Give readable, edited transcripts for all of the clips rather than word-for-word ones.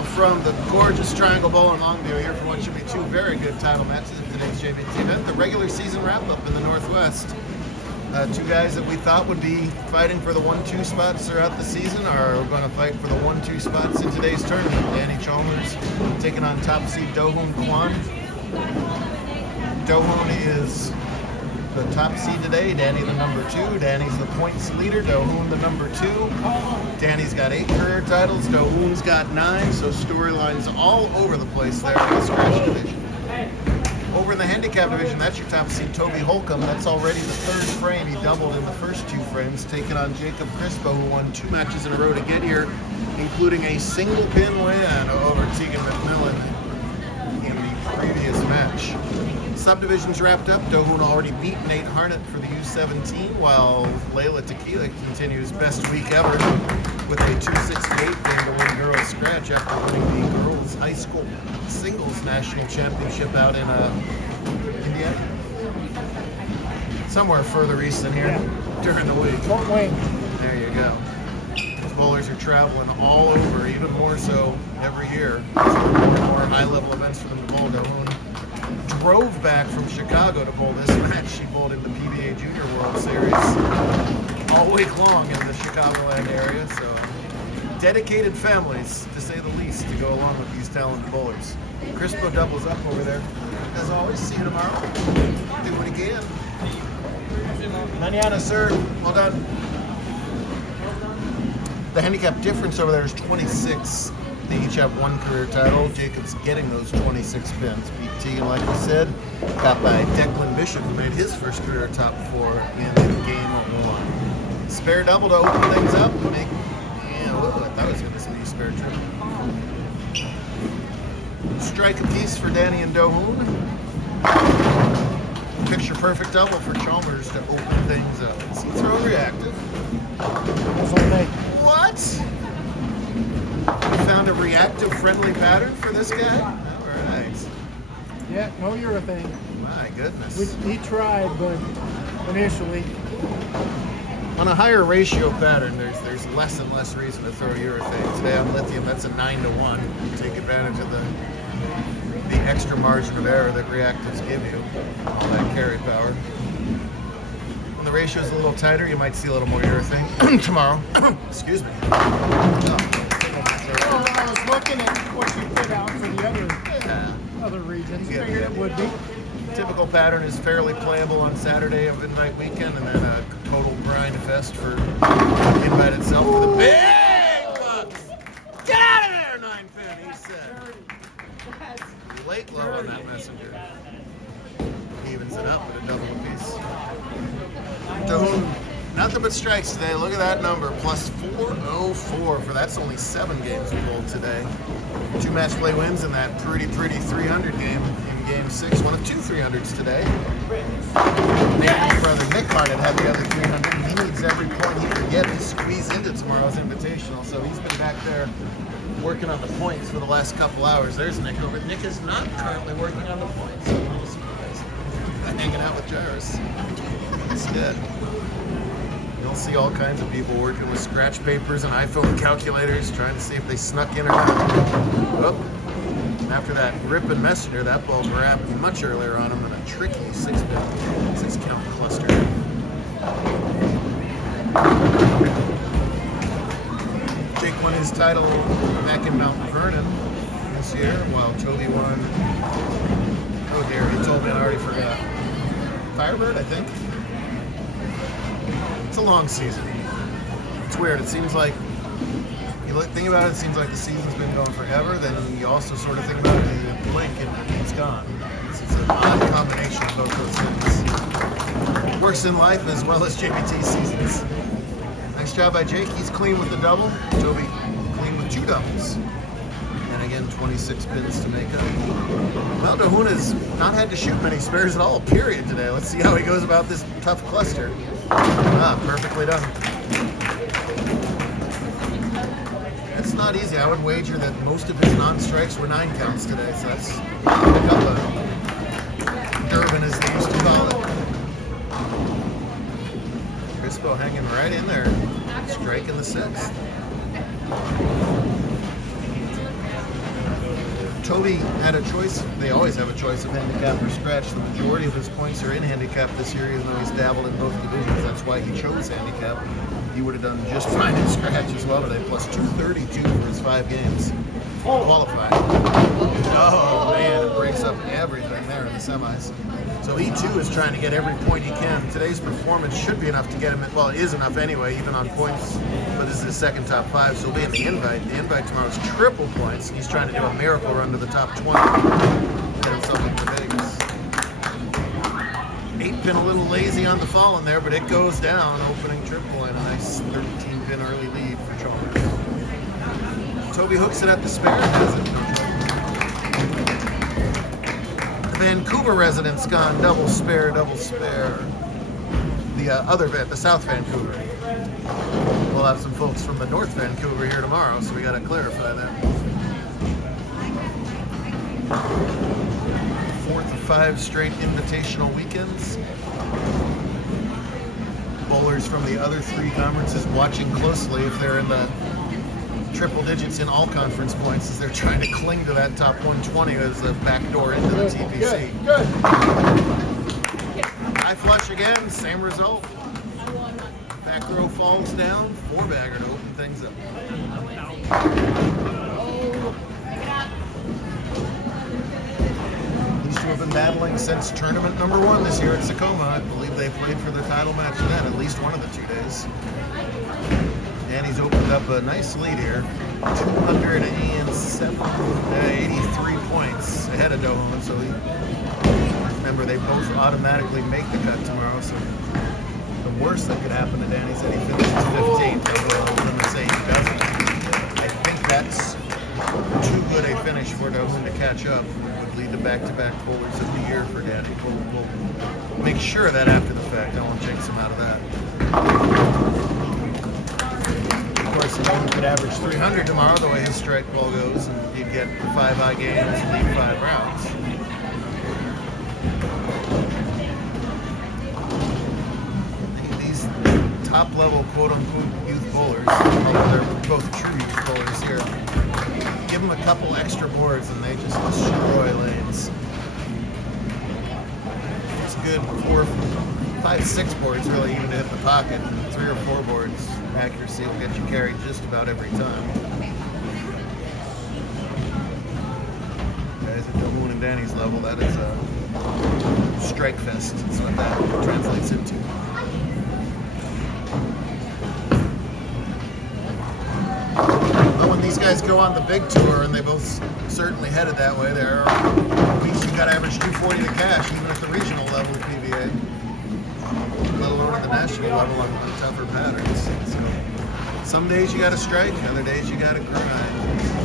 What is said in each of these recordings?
Now from the gorgeous Triangle Bowl in Longview, here for what should be two very good title matches in today's JBT event. The regular season wrap-up in the Northwest. Two guys that we thought would be fighting for the 1-2 spots throughout the season are going to fight for the 1-2 spots in today's tournament. Danny Chalmers taking on top seed Do-Hoon Kwan. Do-Hoon is the top seed today. Danny the number 2. Danny's the points leader. Do-Hoon the number 2. Danny's got 8 career titles. Do-Hoon's got 9. So storylines all over the place there in the scratch division. Over in the handicap division, that's your top seed, Toby Holcomb. That's already the 3rd frame. He doubled in the first 2 frames, taking on Jacob Crispo, who won 2 matches in a row to get here, including a single pin win over Tegan McMillan in the previous match. Subdivisions wrapped up. Do-Hoon already beat Nate Harnett for the U17, while Layla Tequila continues best week ever with a 268 win to win girls scratch after winning the girls high school singles national championship out in Indiana, somewhere further east than here during the week. Fort Wayne. There you go. These bowlers are traveling all over, even more so every year. More high-level events for them to bowl. Do-Hoon drove back from Chicago to bowl this match. She bowled in the PBA Junior World Series all week long in the Chicagoland area. So dedicated families, to say the least, to go along with these talented bowlers. Crispo doubles up over there. As always, see you tomorrow. Do it again. Manana, sir. Well done. The handicap difference over there is 26. They each have 1 career title. Jacob's getting those 26 pins. Beat Tegan, like we said, got by Declan Bishop, who made his first career top 4 in game 1. Spare double to open things up and make. I thought I was going to say spare triple. Strike a piece for Danny and Do-Hoon. Picture perfect double for Chalmers to open things up. Is he throwing reactive? What? You found a reactive friendly pattern for this guy? All right. Yeah, no urethane. My goodness. He tried, but initially. On a higher ratio pattern, there's less and less reason to throw urethane. Today on lithium, that's a 9-to-1. You take advantage of the extra margin of error that reactives give you, all that carry power. When the ratio is a little tighter, you might see a little more urethane tomorrow. Excuse me. Well, I was looking at what you put out for the other regions. Yeah. Figured it would be. Typical pattern is fairly playable on Saturday of Invite Weekend, and then a total grind fest for Invite itself for the big bucks. Get out of there, 9 pin, he said. Late low on that messenger. Evens it up with a double apiece. Do-Hoon, nothing but strikes today. Look at that number, plus 404 for that's only 7 games we bowled today. 2 match play wins in that pretty 300 game in game 6. One of 2 300s today. Nathan's brother Nick Harnett had the other 300, and he needs every point he can get to squeeze into tomorrow's invitational. So he's been back there working on the points for the last couple hours. There's Nick over. Nick is not currently working on the points. So I'm surprised. Hanging out with Jairus instead. You'll see all kinds of people working with scratch papers and iPhone calculators, trying to see if they snuck in or not. Oh. After that ripping messenger, that ball grabbed much earlier on him in a tricky 6-count cluster. Jake won his title back in Mount Vernon this year, while Toby won. Oh dear, he told me I already forgot. Firebird, I think. It's a long season. It's weird. It seems like, you think about it, it seems like the season's been going forever. Then you also sort of think about it, and you blink and it's gone. It's an odd combination of both those things. Works in life as well as JBT seasons. Nice job by Jake. He's clean with the double. Toby clean with 2 doubles. And again, 26 pins to make up. Well, Do-Hoon has not had to shoot many spares at all, period, today. Let's see how he goes about this tough cluster. Perfectly done. It's not easy. I would wager that most of his non-strikes were 9 counts today, so that's pick up a Durban, as they used to call it. Crispo hanging right in there, striking the 6th. Toby had a choice. They always have a choice of handicap or scratch. The majority of his points are in handicap this year, even though he's dabbled in both divisions. That's why he chose handicap. He would have done just fine in scratch as well today, plus 232 for his 5 games. Qualifying. Oh man, it breaks up everything there in the semis. So he too is trying to get every point he can. Today's performance should be enough to get him, well, it is enough anyway, even on points, but this is his second top 5, so he'll be in the invite. The invite tomorrow is triple points. He's trying to do a miracle run to the top 20. Get himself into Vegas. 8-pin a little lazy on the fallen there, but it goes down, opening triple and a nice 13-pin early lead for Chalmers. Toby hooks it at the spare, has it? Vancouver residents gone double spare, double spare. The other the South Vancouver. We'll have some folks from the North Vancouver here tomorrow, so we got to clarify that. 4th of 5 straight invitational weekends. Bowlers from the other 3 conferences watching closely if they're in the triple digits in all conference points as they're trying to cling to that top 120 as the back door into the TPC. Good. High flush again, same result. Back row falls down, 4-bagger to open things up. These two have been battling since tournament number 1 this year at Tacoma. I believe they played for their title match then, at least one of the 2 days. Danny's opened up a nice lead here. 283 points ahead of Dohon, so remember they both automatically make the cut tomorrow, so the worst that could happen to Danny is that he finishes 15th. I'm going to say he doesn't. I think that's too good a finish for Dohon to catch up. It would lead to back-to-back bowlers of the year for Danny. We'll make sure of that after the fact. I won't jinx him out of that. Of course, Dohon could average 300 tomorrow, the way his strike ball goes, and he'd get 5 high games and lead 5 rounds. These top-level, quote-unquote, youth bowlers, they're both true youth bowlers here, give them a couple extra boards and they just destroy lanes. It's good 4, 5, 6 boards really even to hit the pocket. 3 or 4 boards accuracy will get you carried just about every time. Guys at Dohon and Danny's level, that is a strike fest. That's what that translates into. But when these guys go on the big tour, and they both certainly headed that way, there are weeks you got to average 240 to cash, even at the regional level of PBA. Let alone at the national level on tougher patterns. So some days you got to strike, other days you got to grind.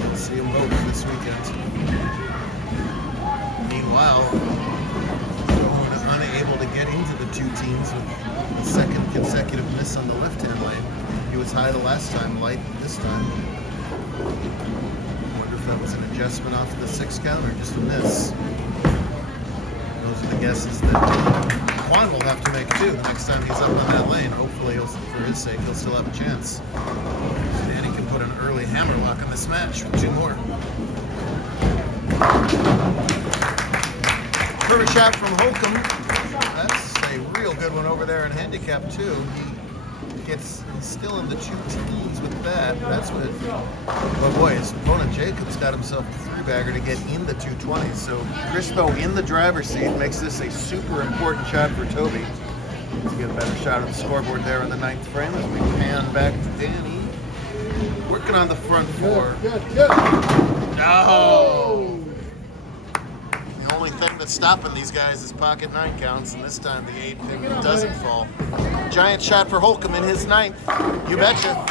Let's see them both this weekend. Meanwhile, Dohon is unable to get into the 2 teams with the 2nd consecutive miss on the left-hand lane. He was high the last time, light this time. I wonder if that was an adjustment off the 6 count or just a miss. Those are the guesses that Juan will have to make too the next time he's up on that lane. Hopefully, for his sake, he'll still have a chance. Danny can put an early hammerlock on this match with 2 more. Perfect shot from Holcomb. That's a real good one over there in handicap too. He's still in the 2 teams with that. That's what. Oh boy, his opponent Jacobs got himself a 3-bagger to get in the 220s. So Crispo in the driver's seat makes this a super important shot for Toby. To get a better shot of the scoreboard there in the 9th frame as we pan back to Danny. Working on the front 4. Good. No! The only thing that's stopping these guys is pocket 9 counts, and this time the 8-pin doesn't fall. Giant shot for Holcomb in his 9th. You betcha.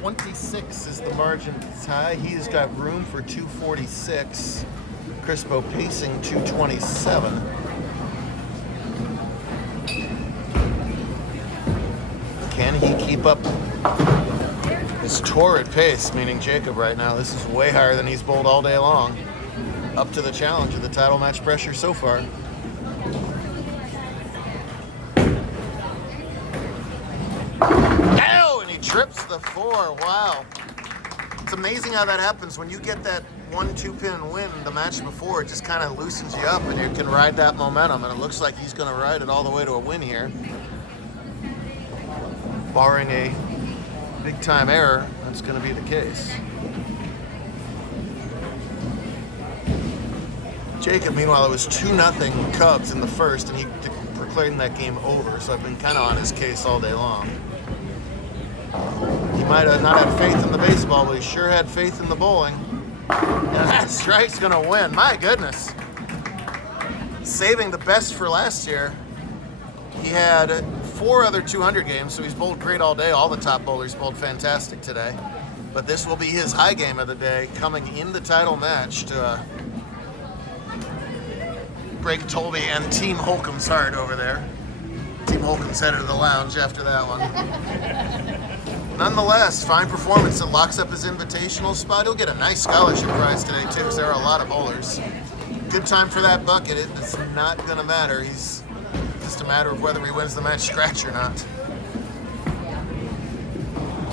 26 is the margin tie. He's got room for 246. Crispo pacing 227. Can he keep up his torrid pace, meaning Jacob right now? This is way higher than he's bowled all day long. Up to the challenge of the title match pressure so far. Oh, and he trips the 4. Wow. It's amazing how that happens. When you get that 1-2 pin win the match before, it just kind of loosens you up and you can ride that momentum. And it looks like he's going to ride it all the way to a win here. Barring a big time error, that's going to be the case. Jacob, meanwhile, it was 2-0 Cubs in the first, and he declared that game over, so I've been kind of on his case all day long. He might have not had faith in the baseball, but he sure had faith in the bowling. And that strike's going to win. My goodness. Saving the best for last year. He had 4 other 200 games, so he's bowled great all day. All the top bowlers bowled fantastic today. But this will be his high game of the day, coming in the title match to break Tolby and Team Holcomb's heart over there. Team Holcomb's headed to the lounge after that one. Nonetheless, fine performance that locks up his invitational spot. He'll get a nice scholarship prize today, too, because there are a lot of bowlers. Good time for that bucket. It's not going to matter. He's just a matter of whether he wins the match scratch or not.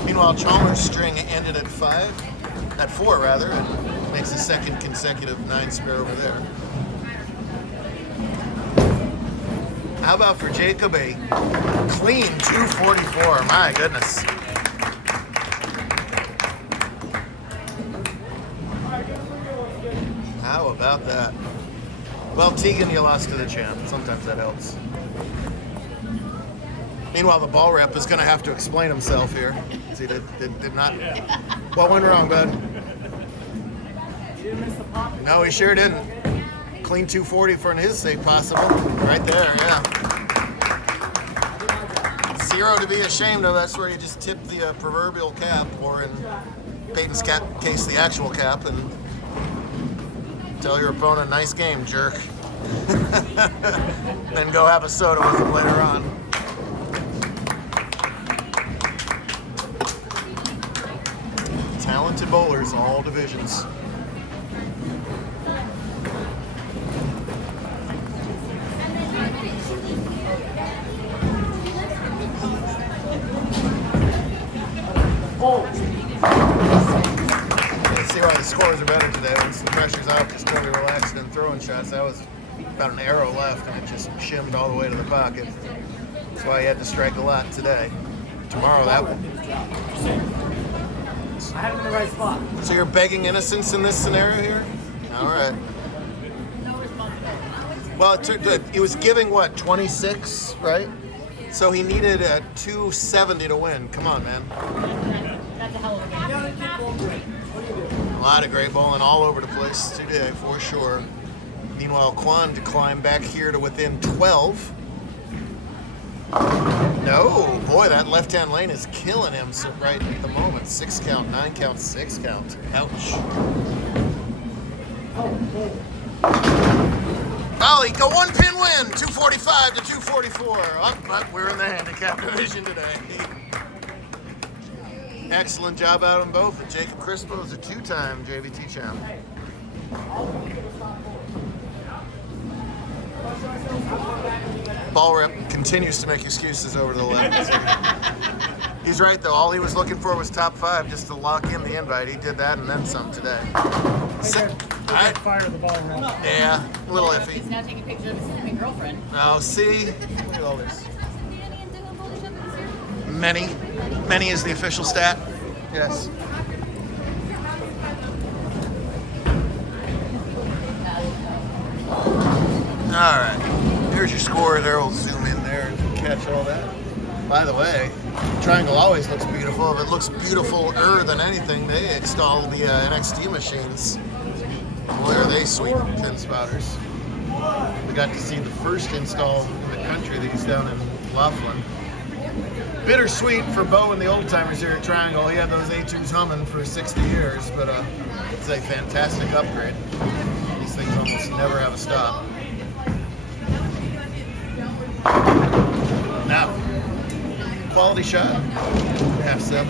Meanwhile, Chalmers' string ended at 4, and makes his second consecutive 9 spare over there. How about for Jacob, a clean 244? My goodness. How about that? Well, Tegan, you lost to the champ. Sometimes that helps. Meanwhile, the ball rep is going to have to explain himself here. See, did not. What went wrong, bud? You didn't miss the pocket. No, he sure didn't. Clean 240 for his sake, possible. Right there, yeah. 0 to be ashamed of. That's where you just tip the proverbial cap, or in Peyton's case, the actual cap, and tell your opponent, nice game, jerk. Then go have a soda with him later on. Talented bowlers, all divisions. See why the scores are better today. Once the pressure's out, just totally relaxed and throwing shots. That was about an arrow left, and it just shimmed all the way to the pocket. That's why he had to strike a lot today. Tomorrow, that one. I had him in the right spot. So you're begging innocence in this scenario here? All right. Well, it was giving, what, 26, right? So he needed a 270 to win. Come on, man. That's a hell of a game. A lot of great bowling all over the place today, for sure. Meanwhile, Kwan to climb back here to within 12. No, boy, that left-hand lane is killing him right at the moment. 6 count, 9 count, 6 count. Ouch. Oh, he got 1 pin win, 245 to 244. Oh, but we're in the handicap division today. Excellent job out of them both. And Jacob Crispo is a 2-time JBT champ. Ball rep continues to make excuses over to the left. He's right, though. All he was looking for was top 5 just to lock in the invite. He did that and then some today. I fire the ball around. Yeah, a little iffy. He's now taking pictures of his sleeping girlfriend. Oh, see? Look at all this. Many. Many is the official stat. Yes. All right. Here's your score there. We'll zoom in there and catch all that. By the way, triangle always looks beautiful. If it looks beautifuler than anything, they installed the NXT machines. Boy, are they sweet pin spotters. We got to see the first install in the country. These down in Laughlin. Bittersweet for Bo and the old timers here at Triangle. He had those A2s humming for 60 years, but it's a fantastic upgrade. These things almost never have a stop. Now, quality shot, half 7.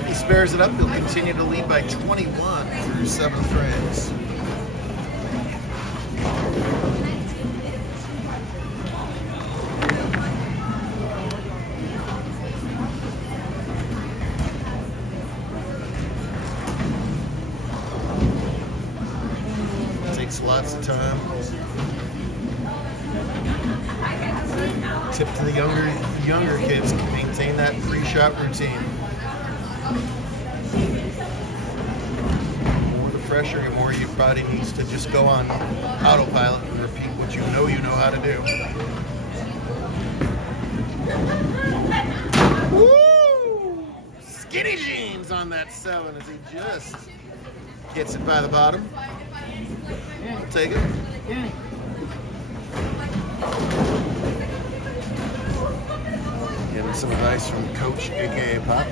If he spares it up, he'll continue to lead by 21 through 7 frames. lots of time. Tip to the younger kids: maintain that pre-shot routine. The more the pressure, the more your body needs to just go on autopilot and repeat what you know how to do. Woo! Skinny jeans on that 7 as he just gets it by the bottom. I'll take it. Getting some advice from Coach, aka Pop.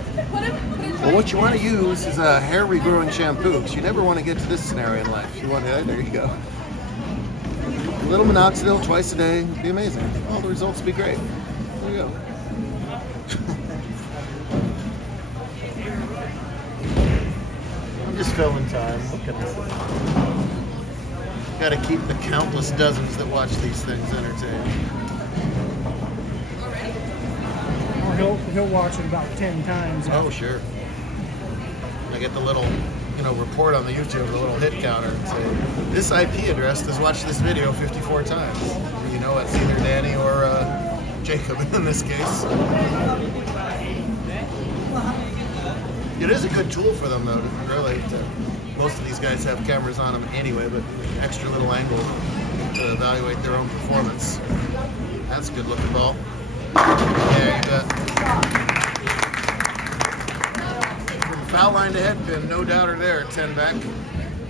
Well, what you want to use is a hair regrowing shampoo, because you never want to get to this scenario in life. You want to, there you go. A little minoxidil twice a day would be amazing. All the results would be great. There you go. I'm just filling time. Look at this. Got to keep the countless dozens that watch these things entertained. He'll watch it about 10 times. Oh, sure. I get the little, report on the YouTube, the little hit counter, and say, this IP address has watched this video 54 times. You know, it's either Danny or Jacob in this case. It is a good tool for them, though, really. Most of these guys have cameras on them anyway, but extra little angle to evaluate their own performance. That's a good looking ball. Yeah, you bet. From foul line to head pin, no doubter there. 10 back.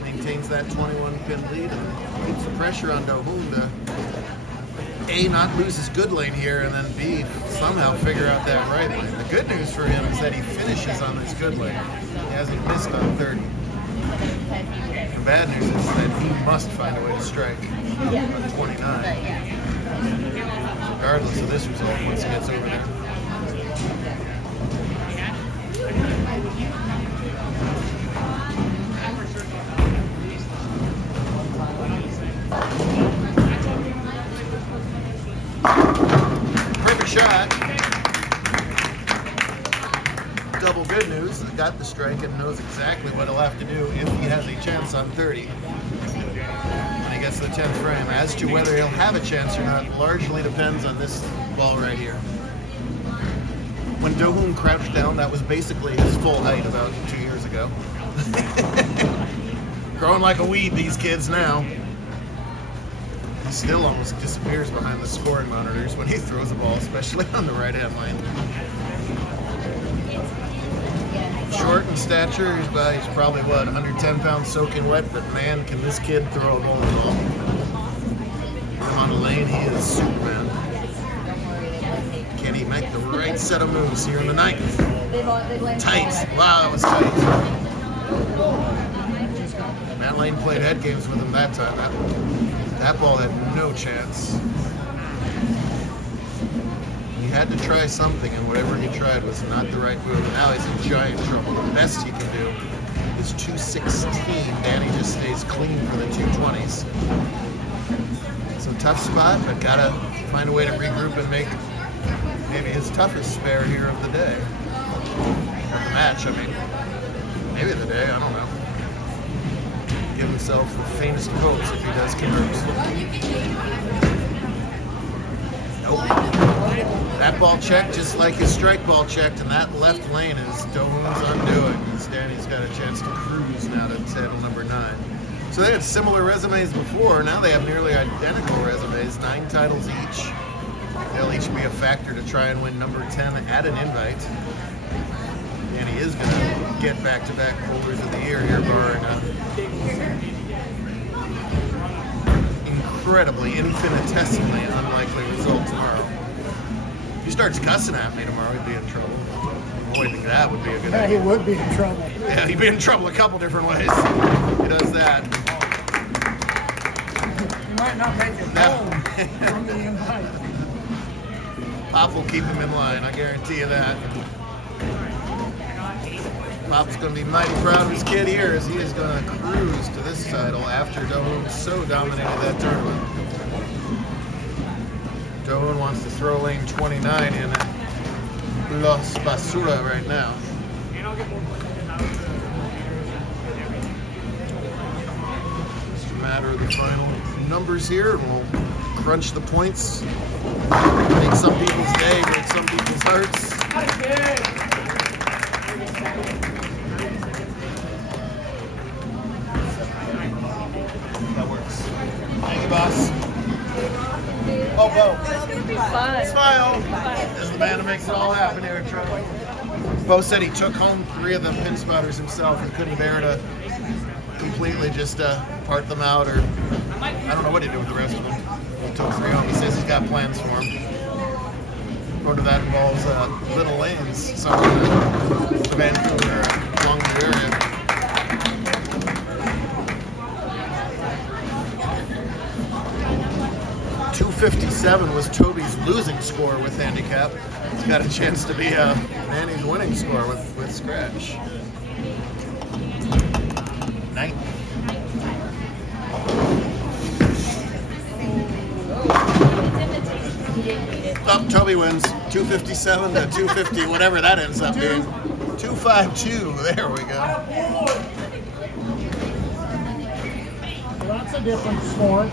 Maintains that 21 pin lead and keeps the pressure on Dohoon to A, not lose his good lane here, and then B, somehow figure out that right lane. The good news for him is that he finishes on this good lane. He hasn't missed on 30. The bad news is that he must find a way to strike on 29. Regardless of this result, once he gets over there. Perfect shot. Double good news. He got the strike and knows exactly what he'll have to do if he has a chance on 30. When he gets to the 10th frame. As to whether he'll have a chance or not largely depends on this ball right here. When Dohoon crouched down, that was basically his full height about 2 years ago. Growing like a weed, these kids now. He still almost disappears behind the scoring monitors when he throws a ball, especially on the right-hand lane. Short in stature, he's probably, 110 pounds soaking wet, but man, can this kid throw a bowling ball. On the lane, he is Superman. Can he make the right set of moves here in the 9th? Tight. Wow, that was tight. Matt Lane played head games with him that time. That ball had no chance. He had to try something, and whatever he tried was not the right move. Now he's in giant trouble. The best he can do is 216. Danny just stays clean for the 220s. So tough spot, but gotta find a way to regroup and make maybe his toughest spare here of the day. Of the match, I mean. Maybe the day, I don't know. Give himself the faintest of hopes if he does convert. Nope. That ball checked just like his strike ball checked, and that left lane is Dohoon's undoing. As Danny's got a chance to cruise now to title number 9. So they had similar resumes before. Now they have nearly identical resumes, 9 titles each. They'll each be a factor to try and win number 10 at an invite. And he is going to get back-to-back holders of the year here, barring incredibly, infinitesimally unlikely result tomorrow. If he starts cussing at me tomorrow, he'd be in trouble. Avoiding that would be a good idea. He would be in trouble. Yeah, he'd be in trouble a couple different ways. He does that. He might not make it home from the invite. Pop will keep him in line, I guarantee you that. Pop's going to be mighty proud of his kid here as he is going to cruise to this title after Dohoon so dominated that tournament. Dohoon wants to throw lane 29 in Los Basura right now. matter of the final numbers here, and we'll crunch the points. Make some people's day, break some people's hearts. That works. Thank you, boss. Oh, Bo. Smile. This is the man who makes it all happen here at Trump. Bo said he took home 3 of the pin spotters himself and couldn't bear to completely just part them out, or I don't know what he did with the rest of them. He took 3 home. He says he's got plans for them. Part of that involves little lanes somewhere in the Vancouver, Longview area. .257 was Toby's losing score with handicap. He's got a chance to be Manny's winning score with scratch. 9th. Oh, Toby wins 257 to 250, whatever that ends up being. 252. There we go. Well, that's a different score.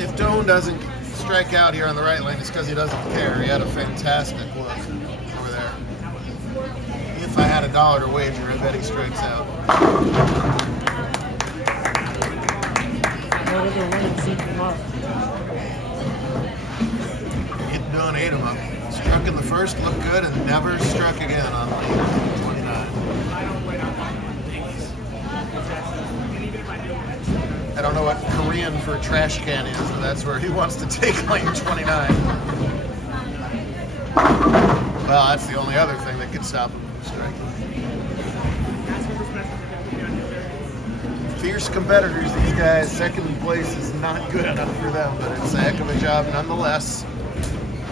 If Doan doesn't strike out here on the right lane, it's because he doesn't care. He had a fantastic look over there. If I had $1 to wager, I bet he strikes out. What other lanes he come up? Doan ate him up. Struck in the first, looked good, and never struck again on lane 29. I don't know what Korean for trash can is, but that's where he wants to take lane 29. Well, that's the only other thing that could stop him from striking. Fierce competitors, these guys. Second place is not good enough for them, but it's a heck of a job nonetheless.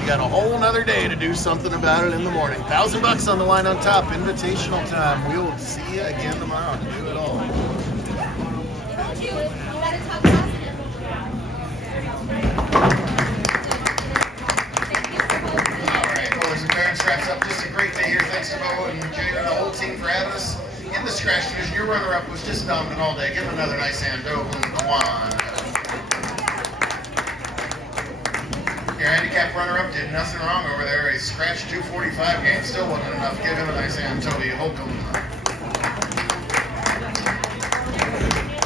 You got a whole nother day to do something about it in the morning. $1,000 on the line on top. Invitational time. We will see you again tomorrow to do it all. Wraps up just a great day here. Thanks to Bo and Junior and the whole team for having us in the scratch division. Your runner-up was just dominant all day. Give him another nice hand. Doan. Your handicap runner-up did nothing wrong over there. A scratch 245 game still wasn't enough. Give him a nice hand, Toby Holcomb.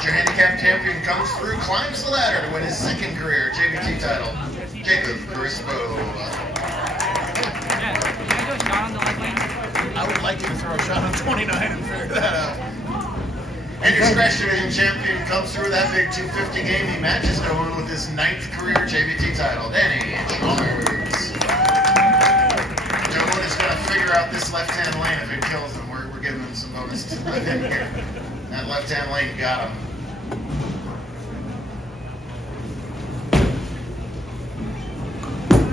Your handicap champion comes through, climbs the ladder to win his 2nd career JBT title. Jacob Crispo. I would like you to throw a shot on 29 and figure that out. And your scratch division champion comes through that big 250 game. He matches Doan with his 9th career JBT title. Danny Chalmers. Doan is going to figure out this left-hand lane. If it kills him, we're giving him some bonus to let him here. That left-hand lane got him.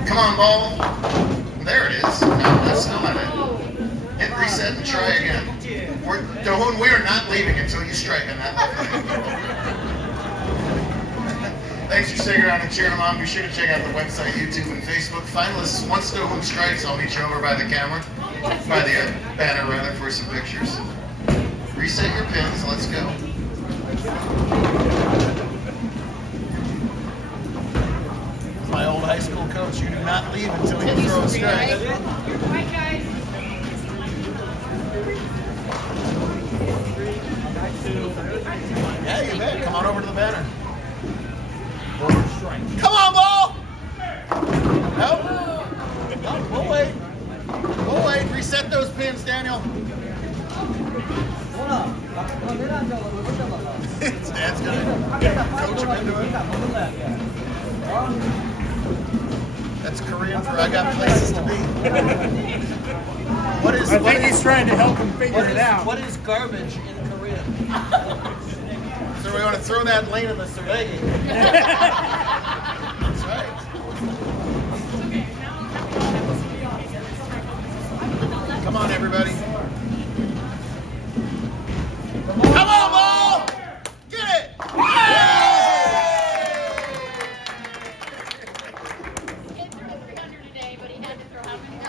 Come on, ball. There it is. No, that's not it. Hit reset and try again. Doan, we are not leaving until you strike on that left lane. Thanks for sticking around and cheering them on. Be sure to check out the website, YouTube, and Facebook. Finalists, once Doan strikes, I'll meet you over by the camera, by the banner rather, for some pictures. Reset your pins. Let's go. My old high school coach, you do not leave until you throw a strike. Right, guys. Yeah, you bet. Come on over to the banner. Come on, ball! Nope. Nope, we'll wait. We'll wait. Reset those pins, Daniel. Stan's gonna coach him into it. That's Korean for I got places to be. What is? I think he's trying to help him figure it out. What is garbage in Korean? So we want to throw that lane in the survey. That's right. Come on, everybody.